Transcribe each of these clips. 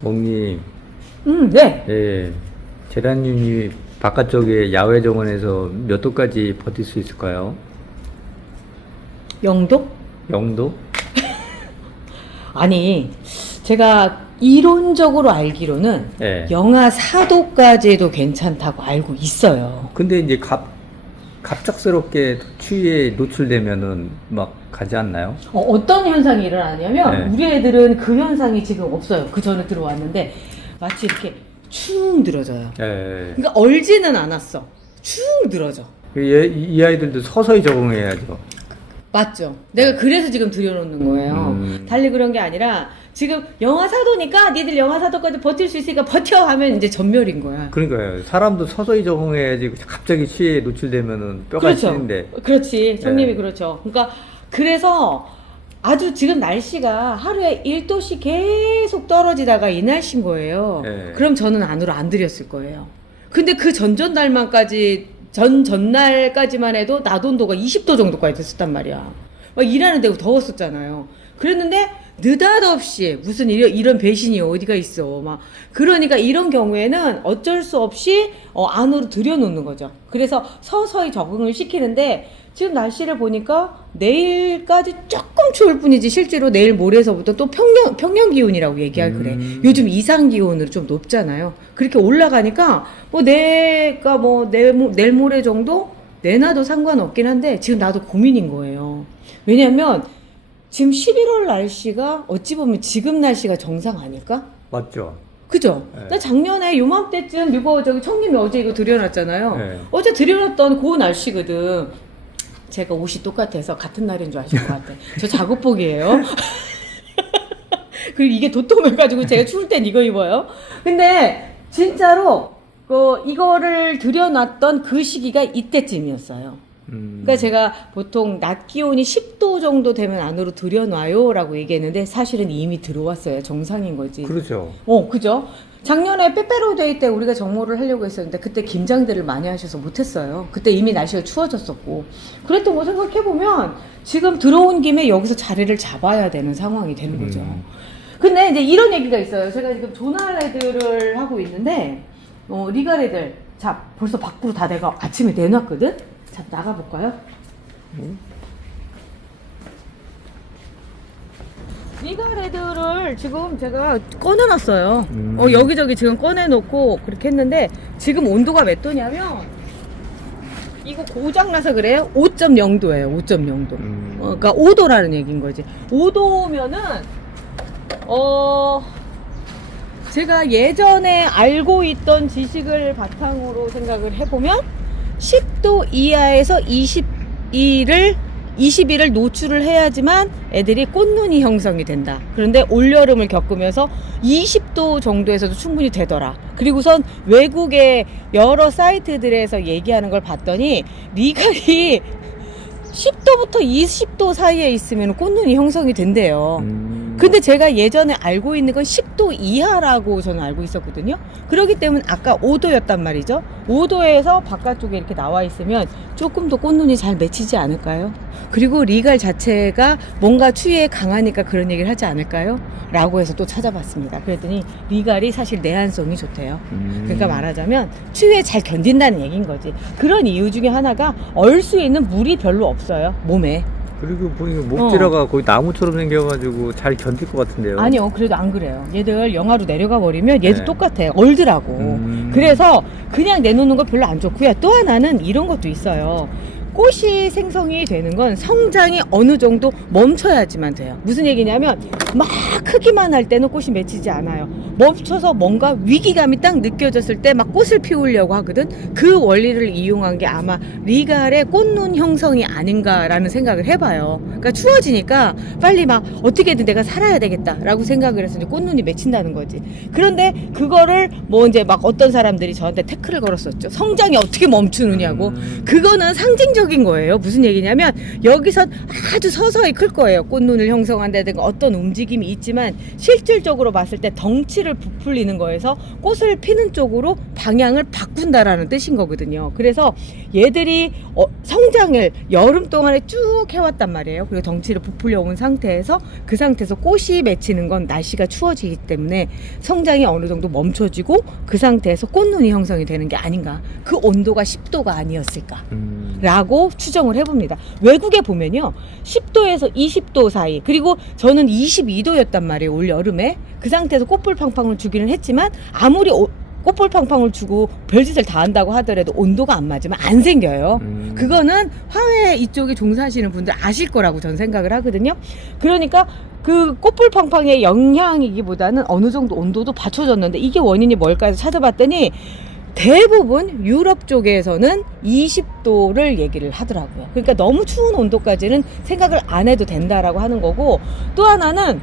몽님, 네. 예, 제라늄이 바깥쪽에 야외 정원에서 몇 도까지 버틸 수 있을까요? 0도? 0도? 아니, 제가 이론적으로 알기로는 예. 영하 4도까지도 괜찮다고 알고 있어요. 근데 이제 갑작스럽게 추위에 노출되면은 막 가지 않나요? 어떤 현상이 일어나냐면 네. 우리 애들은 그 현상이 지금 없어요. 그 전에 들어왔는데 마치 이렇게 축 늘어져요. 예. 그러니까 얼지는 않았어. 축 늘어져. 이 아이들도 서서히 적응해야죠. 맞죠? 내가 그래서 지금 들여놓는 거예요. 달리 그런 게 아니라 지금 영하 4도니까 니들 영하 4도까지 버틸 수 있으니까 버텨 하면 이제 전멸인 거야. 그러니까요. 사람도 서서히 적응해야지 갑자기 추위에 노출되면은 뼈가 그렇죠. 시린데. 그렇지. 정님이 네. 그렇죠. 그러니까 그래서 아주 지금 날씨가 하루에 1도씩 계속 떨어지다가 이 날씨인 거예요. 네. 그럼 저는 안으로 안 들였을 거예요. 근데 그 전날까지만 해도 낮 온도가 20도 정도까지 됐었단 말이야. 막 일하는 데고 더웠었잖아요. 그랬는데 느닷없이 무슨 이런 배신이 어디가 있어. 막 그러니까 이런 경우에는 어쩔 수 없이 안으로 들여놓는 거죠. 그래서 서서히 적응을 시키는데 지금 날씨를 보니까 내일까지 조금 추울 뿐이지 실제로 내일 모레서부터 또 평년 기온이라고 얘기할 그래. 요즘 이상 기온으로 좀 높잖아요. 그렇게 올라가니까 내일 모레 정도 내놔도 상관없긴 한데 지금 나도 고민인 거예요. 왜냐면 지금 11월 날씨가 어찌 보면 지금 날씨가 정상 아닐까? 맞죠? 그죠? 네. 나 작년에 요맘때쯤 이거 청님이 어제 이거 들여놨잖아요. 네. 어제 들여놨던 그 날씨거든. 제가 옷이 똑같아서 같은 날인 줄 아실 것 같아. 저 작업복이에요. 그리고 이게 도톰해가지고 제가 추울 땐 이거 입어요. 근데 진짜로 이거를 들여놨던 그 시기가 이때쯤이었어요. 그러니까 제가 보통 낮 기온이 10도 정도 되면 안으로 들여놔요 라고 얘기했는데 사실은 이미 들어왔어요. 정상인 거지. 그렇죠. 그죠? 작년에 빼빼로데이 때 우리가 정모를 하려고 했었는데 그때 김장들을 많이 하셔서 못했어요. 그때 이미 날씨가 추워졌었고 그랬던 거 생각해보면 지금 들어온 김에 여기서 자리를 잡아야 되는 상황이 되는 거죠. 근데 이제 이런 얘기가 있어요. 제가 지금 조나레드를 하고 있는데 리가레들 자 벌써 밖으로 다 내가 아침에 내놨거든. 자 나가볼까요? 리가레드를 지금 제가 꺼내놨어요. 여기저기 지금 꺼내놓고 그렇게 했는데 지금 온도가 몇 도냐면 이거 고장나서 그래요? 5.0도예요. 5.0도. 그러니까 5도라는 얘기인 거지. 5도면은 제가 예전에 알고 있던 지식을 바탕으로 생각을 해보면 10도 이하에서 20일을 노출을 해야지만 애들이 꽃눈이 형성이 된다. 그런데 올여름을 겪으면서 20도 정도에서도 충분히 되더라. 그리고선 외국의 여러 사이트들에서 얘기하는 걸 봤더니 리갈이 10도부터 20도 사이에 있으면 꽃눈이 형성이 된대요. 근데 제가 예전에 알고 있는 건 10도 이하라고 저는 알고 있었거든요. 그렇기 때문에 아까 5도였단 말이죠. 5도에서 바깥쪽에 이렇게 나와 있으면 조금 더 꽃눈이 잘 맺히지 않을까요? 그리고 리갈 자체가 뭔가 추위에 강하니까 그런 얘기를 하지 않을까요? 라고 해서 또 찾아봤습니다. 그랬더니 리갈이 사실 내한성이 좋대요. 그러니까 말하자면 추위에 잘 견딘다는 얘기인 거지. 그런 이유 중에 하나가 얼 수 있는 물이 별로 없어요. 몸에. 그리고 보니까 목지라가 거의 나무처럼 생겨가지고 잘 견딜 것 같은데요. 아니요, 그래도 안 그래요. 얘들 영하로 내려가 버리면 얘도 네. 똑같아요. 얼더라고. 그래서 그냥 내놓는 거 별로 안 좋고요. 또 하나는 이런 것도 있어요. 꽃이 생성이 되는 건 성장이 어느 정도 멈춰야지만 돼요. 무슨 얘기냐면 막 크기만 할 때는 꽃이 맺히지 않아요. 멈춰서 뭔가 위기감이 딱 느껴졌을 때 막 꽃을 피우려고 하거든. 그 원리를 이용한 게 아마 리갈의 꽃눈 형성이 아닌가라는 생각을 해봐요. 그러니까 추워지니까 빨리 막 어떻게든 내가 살아야 되겠다라고 생각을 해서 이제 꽃눈이 맺힌다는 거지. 그런데 그거를 이제 막 어떤 사람들이 저한테 태클을 걸었었죠. 성장이 어떻게 멈추느냐고. 그거는 상징적 과학적인 거예요. 무슨 얘기냐면 여기선 아주 서서히 클 거예요. 꽃눈을 형성한다든가 어떤 움직임이 있지만 실질적으로 봤을 때 덩치를 부풀리는 거에서 꽃을 피는 쪽으로 방향을 바꾼다라는 뜻인 거거든요. 그래서 얘들이 성장을 여름 동안에 쭉 해왔단 말이에요. 그리고 덩치를 부풀려 온 상태에서 그 상태에서 꽃이 맺히는 건 날씨가 추워지기 때문에 성장이 어느 정도 멈춰지고 그 상태에서 꽃눈이 형성이 되는 게 아닌가. 그 온도가 10도가 아니었을까 라고 추정을 해봅니다. 외국에 보면요 10도에서 20도 사이, 그리고 저는 22도였단 말이에요 올 여름에. 그 상태에서 꽃불팡팡을 주기는 했지만 아무리 꽃볼팡팡을 주고 별짓을 다 한다고 하더라도 온도가 안 맞으면 안 생겨요. 그거는 화훼 이쪽에 종사하시는 분들 아실 거라고 전 생각을 하거든요. 그러니까 그 꽃볼팡팡의 영향이기보다는 어느 정도 온도도 받쳐졌는데 이게 원인이 뭘까 해서 찾아봤더니 대부분 유럽 쪽에서는 20도를 얘기를 하더라고요. 그러니까 너무 추운 온도까지는 생각을 안 해도 된다라고 하는 거고, 또 하나는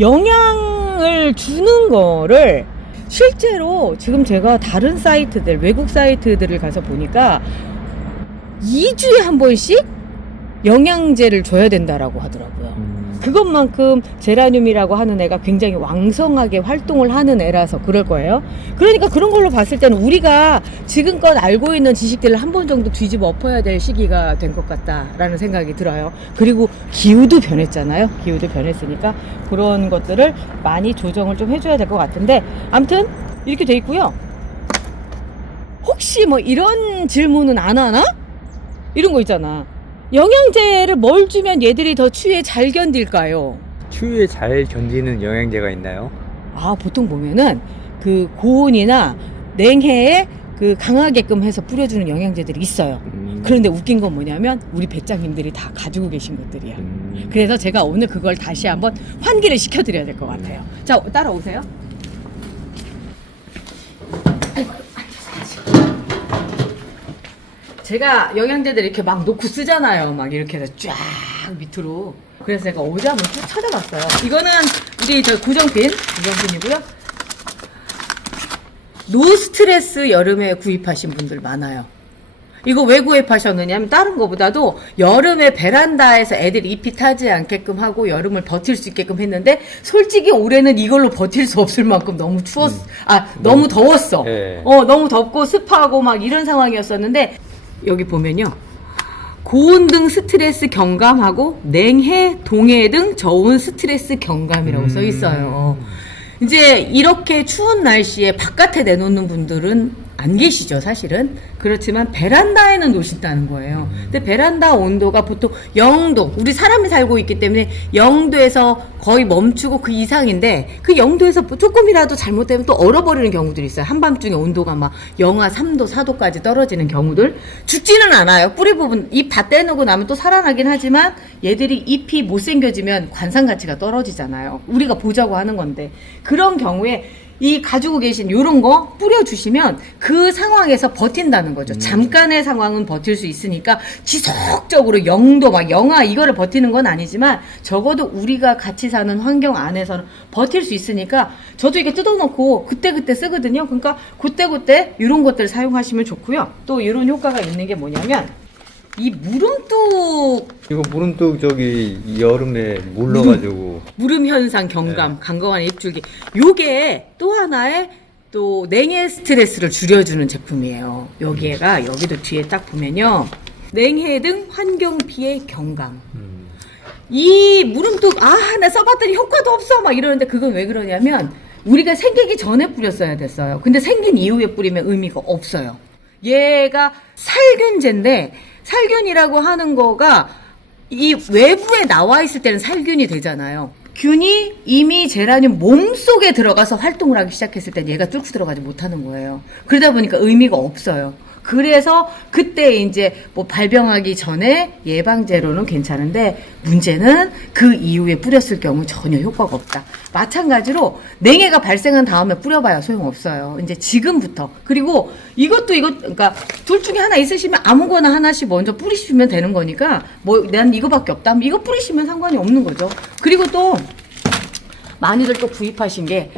영향을 주는 거를 실제로 지금 제가 다른 사이트들, 외국 사이트들을 가서 보니까 2주에 한 번씩 영양제를 줘야 된다라고 하더라고요. 그것만큼 제라늄이라고 하는 애가 굉장히 왕성하게 활동을 하는 애라서 그럴 거예요. 그러니까 그런 걸로 봤을 때는 우리가 지금껏 알고 있는 지식들을 한 번 정도 뒤집어 엎어야 될 시기가 된 것 같다라는 생각이 들어요. 그리고 기후도 변했잖아요. 기후도 변했으니까 그런 것들을 많이 조정을 좀 해줘야 될 것 같은데, 아무튼 이렇게 돼 있고요. 혹시 뭐 이런 질문은 안 하나? 이런 거 있잖아. 영양제를 뭘 주면 얘들이 더 추위에 잘 견딜까요? 추위에 잘 견디는 영양제가 있나요? 아, 보통 보면은 그 고온이나 냉해에 그 강하게끔 해서 뿌려주는 영양제들이 있어요. 그런데 웃긴 건 뭐냐면 우리 배짱님들이 다 가지고 계신 것들이야. 그래서 제가 오늘 그걸 다시 한번 환기를 시켜드려야 될 것 같아요. 자, 따라오세요. 제가 영양제들 이렇게 막 놓고 쓰잖아요. 막 이렇게 해서 쫙 밑으로. 그래서 제가 어제 한번 쭉 찾아봤어요. 이거는 우리 저 구정핀이고요. 노스트레스 여름에 구입하신 분들 많아요. 이거 왜 구입하셨느냐면 다른 거보다도 여름에 베란다에서 애들이 잎이 타지 않게끔 하고 여름을 버틸 수 있게끔 했는데, 솔직히 올해는 이걸로 버틸 수 없을 만큼 너무 추웠어. 너무 더웠어. 네. 너무 덥고 습하고 막 이런 상황이었었는데, 여기 보면요. 고온 등 스트레스 경감하고 냉해, 동해 등 저온 스트레스 경감이라고 써 있어요. 이제 이렇게 추운 날씨에 바깥에 내놓는 분들은 안 계시죠, 사실은. 그렇지만 베란다에는 놓으신다는 거예요. 근데 베란다 온도가 보통 0도, 우리 사람이 살고 있기 때문에 0도에서 거의 멈추고 그 이상인데, 그 0도에서 조금이라도 잘못되면 또 얼어버리는 경우들이 있어요. 한밤중에 온도가 막 영하 3도, 4도까지 떨어지는 경우들. 죽지는 않아요. 뿌리 부분, 잎 다 떼놓고 나면 또 살아나긴 하지만 얘들이 잎이 못생겨지면 관상 가치가 떨어지잖아요. 우리가 보자고 하는 건데. 그런 경우에 이 가지고 계신 요런 거 뿌려주시면 그 상황에서 버틴다는 거죠. 잠깐의 상황은 버틸 수 있으니까 지속적으로 0도 막 영하 이거를 버티는 건 아니지만 적어도 우리가 같이 사는 환경 안에서는 버틸 수 있으니까 저도 이렇게 뜯어놓고 그때그때 쓰거든요. 그러니까 그때그때 이런 것들 사용하시면 좋고요. 또 이런 효과가 있는 게 뭐냐면 이 무름뚝, 이거 무름뚝 저기 여름에 물러가지고 무름 현상 경감, 강건한 입줄기. 요게 또 하나의 또 냉해 스트레스를 줄여주는 제품이에요. 여기가 여기도 뒤에 딱 보면요. 냉해 등 환경 피해 경감. 이 무름뚝 나 써봤더니 효과도 없어 막 이러는데, 그건 왜 그러냐면 우리가 생기기 전에 뿌렸어야 됐어요. 근데 생긴 이후에 뿌리면 의미가 없어요. 얘가 살균제인데, 살균이라고 하는 거가 이 외부에 나와 있을 때는 살균이 되잖아요. 균이 이미 제라늄 몸속에 들어가서 활동을 하기 시작했을 때 얘가 뚫고 들어가지 못하는 거예요. 그러다 보니까 의미가 없어요. 그래서 그때 이제 뭐 발병하기 전에 예방제로는 괜찮은데, 문제는 그 이후에 뿌렸을 경우 전혀 효과가 없다. 마찬가지로 냉해가 발생한 다음에 뿌려봐야 소용없어요. 이제 지금부터. 그리고 그러니까 둘 중에 하나 있으시면 아무거나 하나씩 먼저 뿌리시면 되는 거니까, 뭐 난 이거밖에 없다 하면 이거 뿌리시면 상관이 없는 거죠. 그리고 또 많이들 또 구입하신 게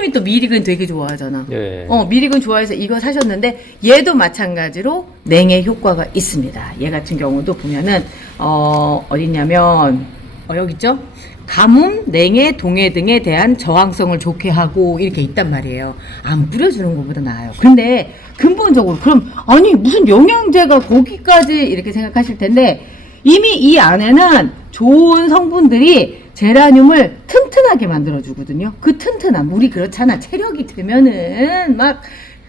형님이 또 미리근 되게 좋아하잖아. 예. 미리근 좋아해서 이거 사셨는데 얘도 마찬가지로 냉해 효과가 있습니다. 얘 같은 경우도 보면은 어딨냐면 여기 있죠? 가뭄, 냉해, 동해 등에 대한 저항성을 좋게 하고 이렇게 있단 말이에요. 안 뿌려주는 것보다 나아요. 근데 근본적으로 그럼 아니 무슨 영양제가 거기까지 이렇게 생각하실 텐데 이미 이 안에는 좋은 성분들이 제라늄을 튼튼하게 만들어주거든요. 그 튼튼함, 우리 그렇잖아. 체력이 되면은 막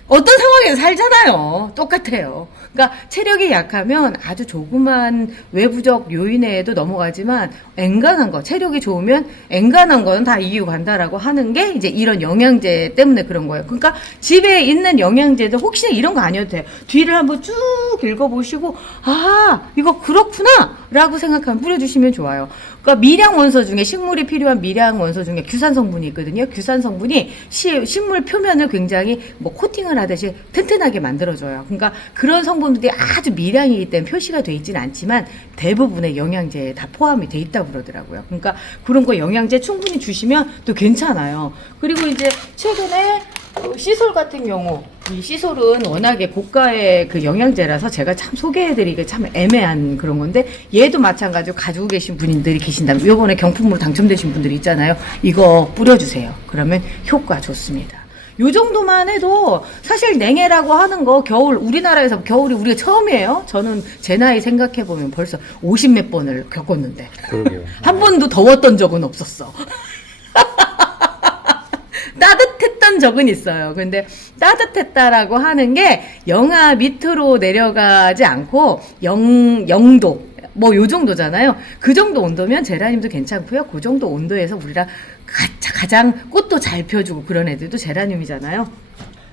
어떤 상황에서 살잖아요. 똑같아요. 그러니까 체력이 약하면 아주 조그만 외부적 요인에도 넘어가지만 엔간한 거, 체력이 좋으면 엔간한 거는 다 이기고 간다라고 하는 게 이제 이런 영양제 때문에 그런 거예요. 그러니까 집에 있는 영양제도 혹시나 이런 거 아니어도 돼요. 뒤를 한번 쭉 읽어보시고 아 이거 그렇구나 라고 생각하면 뿌려주시면 좋아요. 그러니까 미량 원소 중에 식물이 필요한 미량 원소 중에 규산 성분이 있거든요. 규산 성분이 식물 표면을 굉장히 뭐 코팅을 하듯이 튼튼하게 만들어줘요. 그러니까 그런 성분들이 아주 미량이기 때문에 표시가 돼 있지는 않지만 대부분의 영양제에 다 포함이 돼 있다고 그러더라고요. 그러니까 그런 거 영양제 충분히 주시면 또 괜찮아요. 그리고 이제 최근에 시솔 같은 경우 이 시솔은 워낙에 고가의 그 영양제라서 제가 참 소개해드리기 참 애매한 그런 건데 얘도 마찬가지로 가지고 계신 분들이 계신다면 요번에 경품으로 당첨되신 분들이 있잖아요. 이거 뿌려주세요. 그러면 효과 좋습니다. 요 정도만 해도 사실 냉해라고 하는 거 겨울 우리나라에서 겨울이 우리가 처음이에요. 저는 제 나이 생각해보면 벌써 50몇 번을 겪었는데 그러게요. 한 번도 더웠던 적은 없었어. 따뜻했던 적은 있어요. 근데 따뜻했다라고 하는 게 영하 밑으로 내려가지 않고 0도 뭐 요 정도잖아요. 그 정도 온도면 제라늄도 괜찮고요. 그 정도 온도에서 우리가 가장 꽃도 잘 펴주고 그런 애들도 제라늄이잖아요.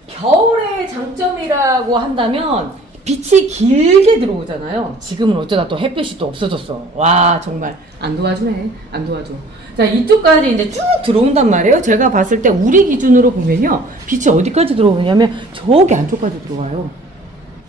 겨울의 장점이라고 한다면 빛이 길게 들어오잖아요. 지금은 어쩌다 또 햇빛이 또 없어졌어. 와 정말 안 도와주네. 안 도와줘. 자 이쪽까지 이제 쭉 들어온단 말이에요. 제가 봤을 때 우리 기준으로 보면요. 빛이 어디까지 들어오냐면 저기 안쪽까지 들어와요.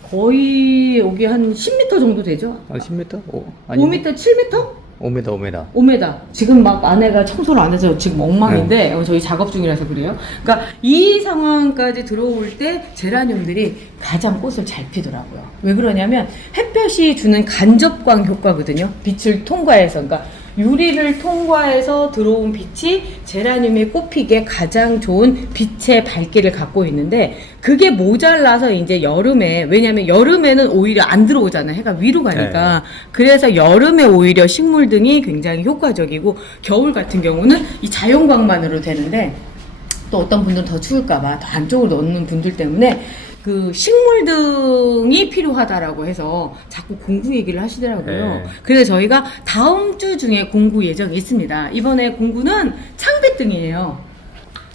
거의 여기 한 10m 정도 되죠? 아 10m? 5m, 7m? 5m. 5m. 지금 막 아내가 청소를 안 해서 지금 엉망인데 저희 작업 중이라서 그래요. 그러니까 이 상황까지 들어올 때 제라늄들이 가장 꽃을 잘 피더라고요. 왜 그러냐면 햇볕이 주는 간접광 효과거든요. 빛을 통과해서. 그러니까 유리를 통과해서 들어온 빛이 제라늄이 꽃피기에 가장 좋은 빛의 밝기를 갖고 있는데 그게 모자라서 이제 여름에 왜냐면 여름에는 오히려 안 들어오잖아요. 해가 위로 가니까. 그래서 여름에 오히려 식물 등이 굉장히 효과적이고 겨울 같은 경우는 이 자연광만으로 되는데 또 어떤 분들은 더 추울까봐 더 안쪽으로 넣는 분들 때문에 그 식물 등이 필요하다라고 해서 자꾸 공구 얘기를 하시더라고요. 네. 그래서 저희가 다음 주 중에 공구 예정이 있습니다. 이번에 공구는 창빛등이에요.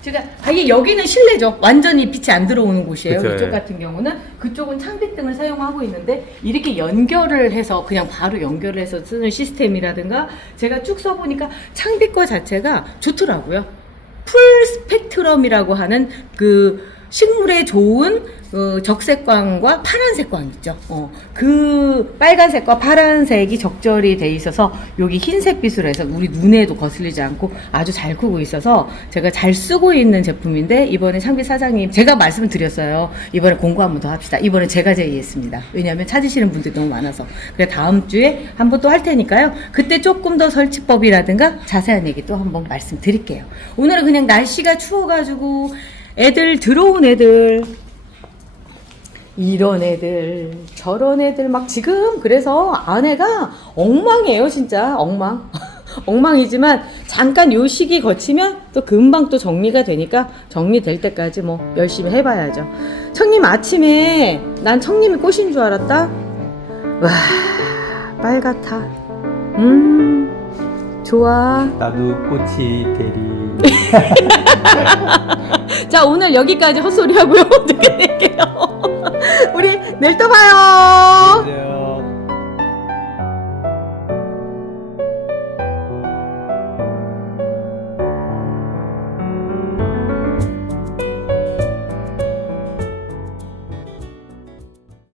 제가 이게 여기는 실내죠. 완전히 빛이 안 들어오는 곳이에요. 그쵸, 이쪽 예. 같은 경우는 그쪽은 창빛등을 사용하고 있는데 이렇게 연결을 해서 그냥 바로 연결을 해서 쓰는 시스템이라든가 제가 쭉 써보니까 창빛과 자체가 좋더라고요. 풀 스펙트럼이라고 하는 그 식물에 좋은 적색광과 파란색광 있죠. 그 빨간색과 파란색이 적절히 돼 있어서 여기 흰색빛으로 해서 우리 눈에도 거슬리지 않고 아주 잘 크고 있어서 제가 잘 쓰고 있는 제품인데 이번에 창빛 사장님 제가 말씀을 드렸어요. 이번에 공구 한 번 더 합시다. 이번에 제가 제의했습니다. 왜냐하면 찾으시는 분들이 너무 많아서. 그래 다음 주에 한 번 또 할 테니까요. 그때 조금 더 설치법이라든가 자세한 얘기 또 한번 말씀드릴게요. 오늘은 그냥 날씨가 추워가지고 애들 들어온 애들 이런 애들 저런 애들 막 지금 그래서 아내가 엉망이에요. 진짜 엉망 엉망이지만 잠깐 요 시기 거치면 또 금방 또 정리가 되니까 정리될 때까지 뭐 열심히 해봐야죠. 청님 아침에 난 청님이 꽃인 줄 알았다. 와 빨갛다. 좋아. 나도 꽃이 대리. 자 오늘 여기까지 헛소리 하고요. 내일게요. 우리 내일 또 봐요.